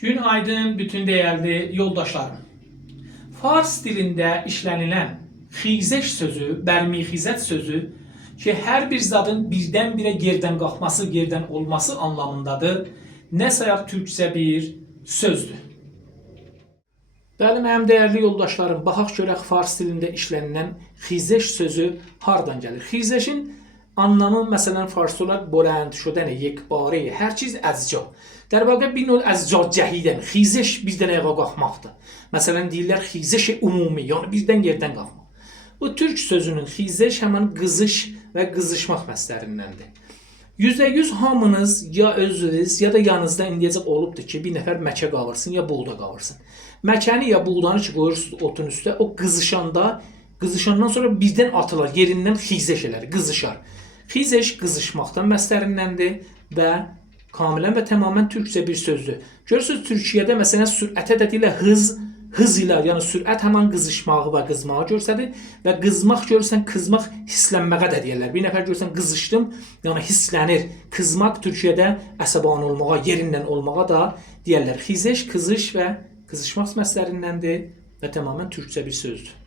Günaydın bütün değerli yoldaşlarım. Fars dilində işlənilən xizəş sözü, bərmixizət sözü ki, hər bir zadın birdən-birə yerdən qalxması, yerdən olması anlamındadır. Nə sayaq türkcə bir sözdür. Bəli, mənim dəyərli yoldaşlarım, baxaq görək fars dilində işlənilən xizəş sözü hardan gəlir? Xizəşin anlamı məsələn farsça olaraq بلند شدن yekbare, hər çiz əzca. در واقع bir növ əzca cəhidən, xizəş birdən ayağa qalxmaqdır. Məsələn deyirlər xizəş ümumi, yəni birdən yerdən qalxmaq. Bu türk sözünün xizəş həmin qızış və qızışmaq məslərindəndir. %100 hamınız ya özünüz ya da yanınızda indiyəcək olubdur ki, bir nəfər məkə qalırsın ya buğda qalırsın. Məkəni ya buğdanı ki qoyursunuz otun üstə, o qızışandan sonra birdən atılar, yerindən xizəş elər, qızışar. Xizəş qızışmaqdan məslərindəndir və kamilən və tamamən türkcə bir sözdür. Görürsünüz Türkiyədə məsələn sürətə də deyirlər hız ilə, yəni sürət həmin qızışmağı və qızmağı göstərir və qızmaq görürsən qızmaq hisslənməyə də deyirlər. Bir nəfər görürsən qızışdım, yəni hisslənir. Qızmaq Türkiyədə əsəban olmağa, yerindən olmağa da deyirlər. Xizəş qızış və qızışmaq məslərindəndir və tamamən türkcə bir sözdür.